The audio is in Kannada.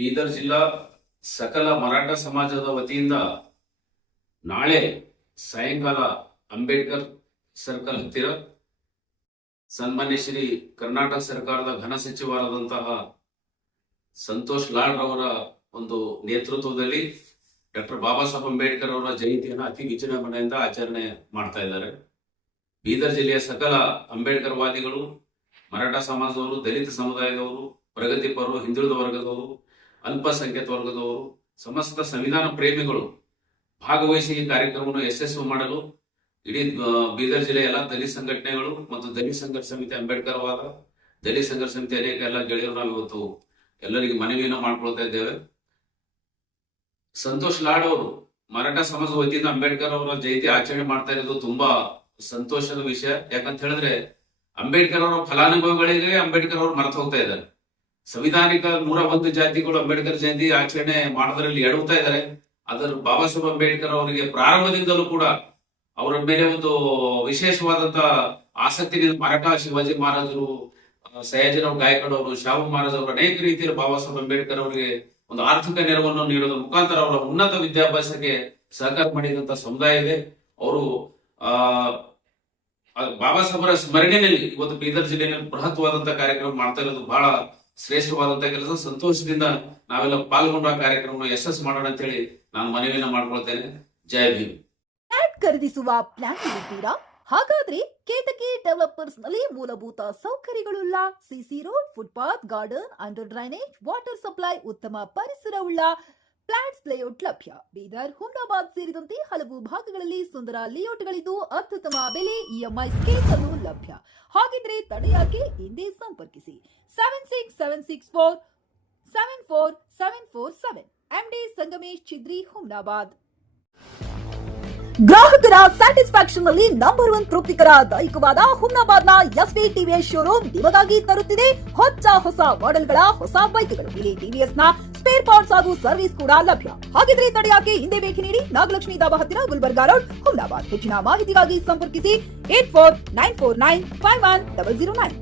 ಬೀದರ್ ಜಿಲ್ಲಾ ಸಕಲ ಮರಾಠ ಸಮಾಜದ ವತಿಯಿಂದ ನಾಳೆ ಸಾಯಂಕಾಲ ಅಂಬೇಡ್ಕರ್ ಸರ್ಕಲ್ ಹತ್ತಿರ ಸನ್ಮಾನ್ಯ ಶ್ರೀ ಕರ್ನಾಟಕ ಸರ್ಕಾರದ ಘನ ಸಚಿವರಾದಂತಹ ಸಂತೋಷ್ ಲಾಡ್ ಅವರ ಒಂದು ನೇತೃತ್ವದಲ್ಲಿ ಡಾಕ್ಟರ್ ಬಾಬಾ ಸಾಹೇಬ್ ಅಂಬೇಡ್ಕರ್ ಅವರ ಜಯಂತಿಯನ್ನು ಅತಿ ವಿಜೃಂಭಣೆಯಿಂದ ಆಚರಣೆ ಮಾಡ್ತಾ ಇದ್ದಾರೆ. ಬೀದರ್ ಜಿಲ್ಲೆಯ ಸಕಲ ಅಂಬೇಡ್ಕರ್ ವಾದಿಗಳು, ಮರಾಠ ಸಮಾಜದವರು, ದಲಿತ ಸಮುದಾಯದವರು, ಪ್ರಗತಿಪರರು, ಹಿಂದುಳಿದ ವರ್ಗದವರು, ಅಲ್ಪಸಂಖ್ಯಾತ ವರ್ಗದವರು, ಸಮಸ್ತ ಸಂವಿಧಾನ ಪ್ರೇಮಿಗಳು ಭಾಗವಹಿಸಿ ಈ ಕಾರ್ಯಕ್ರಮವನ್ನು ಯಶಸ್ವಿ ಮಾಡಲು ಇಡೀ ಬೀದರ್ ಜಿಲ್ಲೆಯ ಎಲ್ಲ ದಲಿತ ಸಂಘಟನೆಗಳು ಮತ್ತು ದಲಿತ ಸಂಘರ್ಷ ಸಮಿತಿ, ಅಂಬೇಡ್ಕರ್ ವಾದ, ದಲಿತ ಸಂಘರ್ಷ ಸಮಿತಿ ಅನೇಕ ಎಲ್ಲ ಗೆಳೆಯರು ನಾವು ಇವತ್ತು ಎಲ್ಲರಿಗೆ ಮನವಿಯನ್ನು ಮಾಡ್ಕೊಳ್ತಾ ಇದ್ದೇವೆ. ಸಂತೋಷ್ ಲಾಡ್ ಅವರು ಮರಾಠ ಸಮಾಜದ ವತಿಯಿಂದ ಅಂಬೇಡ್ಕರ್ ಅವರ ಜಯಂತಿ ಆಚರಣೆ ಮಾಡ್ತಾ ಇರೋದು ತುಂಬಾ ಸಂತೋಷದ ವಿಷಯ. ಯಾಕಂತ ಹೇಳಿದ್ರೆ ಅಂಬೇಡ್ಕರ್ ಅವರ ಫಲಾನುಭವಿಗಳಿಗೆ ಅಂಬೇಡ್ಕರ್ ಅವರು ಮರೆತು ಹೋಗ್ತಾ ಇದ್ದಾರೆ. ಸಂವಿಧಾನಿಕ 101 ಜಾತಿಗಳು ಅಂಬೇಡ್ಕರ್ ಜಯಂತಿ ಆಚರಣೆ ಮಾಡೋದ್ರಲ್ಲಿ ಎಡವುತ್ತಾ ಇದ್ದಾರೆ. ಅದರ ಬಾಬಾ ಸಾಹೇಬ್ ಅಂಬೇಡ್ಕರ್ ಅವರಿಗೆ ಪ್ರಾರಂಭದಿಂದಲೂ ಕೂಡ ಅವರ ಮೇಲೆ ಒಂದು ವಿಶೇಷವಾದಂತ ಆಸಕ್ತಿ ಮರಾಠ ಶಿವಾಜಿ ಮಹಾರಾಜರು, ಸಯಾಜಿರಾವ್ ಗಾಯಕಡ್ ಅವರು, ಶಾಹು ಮಹಾರಾಜ್ ಅವರು ಅನೇಕ ರೀತಿಯಲ್ಲಿ ಬಾಬಾ ಸಾಹೇಬ್ ಅಂಬೇಡ್ಕರ್ ಅವರಿಗೆ ಒಂದು ಆರ್ಥಿಕ ನೆರವನ್ನು ನೀಡೋದ್ರ ಮುಖಾಂತರ ಅವರ ಉನ್ನತ ವಿದ್ಯಾಭ್ಯಾಸಕ್ಕೆ ಸಹಕಾರ ಮಾಡಿದಂತ ಸಮುದಾಯ ಇದೆ. ಅವರು ಬಾಬಾ ಸಾಹೇಬರ ಸ್ಮರಣೆಯಲ್ಲಿ ಇವತ್ತು ಬೀದರ್ ಜಿಲ್ಲೆಯಲ್ಲಿ ಬೃಹತ್ವಾದಂತ ಕಾರ್ಯಕ್ರಮ ಮಾಡ್ತಾ ಇರೋದು ಬಹಳ ಶ್ರೇಷ್ಠವಾದಂತ ಕೆಲಸ. ಸಂತೋಷದಿಂದ ನಾವೆಲ್ಲ ಪಾಲ್ಗೊಂಡು ಆ ಕಾರ್ಯಕ್ರಮ ಯಶಸ್ಸು ಮಾಡೋಣ ಅಂತ ಹೇಳಿ ನಾನು ಮನವಿಯನ್ನ ಮಾಡ್ಕೊಳ್ತೇನೆ. ಜೈ ಭೀಮ್. ಫ್ಲಾಟ್ ಖರೀದಿಸುವ ಪ್ಲಾನ್ ಇರುತ್ತೀರಾ? ಹಾಗಾದ್ರೆ ಕೇತಕಿ ಡೆವಲಪರ್ಸ್ ನಲ್ಲಿ ಮೂಲಭೂತ ಸೌಕರ್ಯಗಳುಳ್ಳ CC road, footpath, garden, under drainage, water supply, ಉತ್ತಮ ಪರಿಸರವುಳ್ಳ ಫ್ಲಾಟ್ಸ್ ಲೇಔಟ್ ಲಭ್ಯ. ಬೀದರ್, ಹುಮ್ನಾಬಾದ್ ಸೇರಿದಂತೆ ಹಲವು ಭಾಗಗಳಲ್ಲಿ ಸುಂದರ ಲೇಔಟ್ಗಳಿದ್ದು ಅತ್ಯುತ್ತಮ ಬೆಲೆ, ಇಎಂಐ ಸ್ಕೀಮ್ಸ್ ಅನ್ನು ಲಭ್ಯ. ಹಾಗಿದ್ರೆ ತಡೆಯಾಕೆ? ಹಿಂದೆ ಸಂಪರ್ಕಿಸಿ 7676474747 ಎಂಡಿ ಸಂಗಮೇಶ್ ಚಿದ್ರಿ, ಹುಮ್ನಾಬಾದ್. ಗ್ರಾಹಕರ ಸ್ಯಾಟಿಸ್ಫ್ಯಾಕ್ಷನ್ ನಲ್ಲಿ ನಂಬರ್ 1 ತೃಪ್ತಿಕರ ದೈಹಿಕವಾದ ಹುಮ್ನಾಬಾದ್ನ ಎಸ್ವಿ ಟಿವಿಎಸ್ ಶೋರೂಮ್ ನಿಮಗಾಗಿ ತರುತ್ತಿದೆ ಹೊಸ ಮಾಡೆಲ್ಗಳ ಹೊಸ ಬೈಕ್ಗಳು. ಇಲ್ಲಿ ಟಿವಿಎಸ್ ನ ಸ್ಪೇರ್ ಪಾರ್ಟ್ಸ್ ಹಾಗೂ ಸರ್ವಿಸ್ ಕೂಡ ಲಭ್ಯ. ಹಾಗಿದ್ರೆ ತಡೆಯಾಕೆ? ಹಿಂದೆ ಭೇಟಿ ನೀಡಿ. ನಾಗಲಕ್ಷ್ಮಿ ದಾಬಾ ಹತ್ತಿರ, ಗುಲ್ಬರ್ಗಾ ರೋಡ್, ಹುಮ್ನಾಬಾದ್. ಹೆಚ್ಚಿನ ಮಾಹಿತಿಗಾಗಿ ಸಂಪರ್ಕಿಸಿ 8494951009.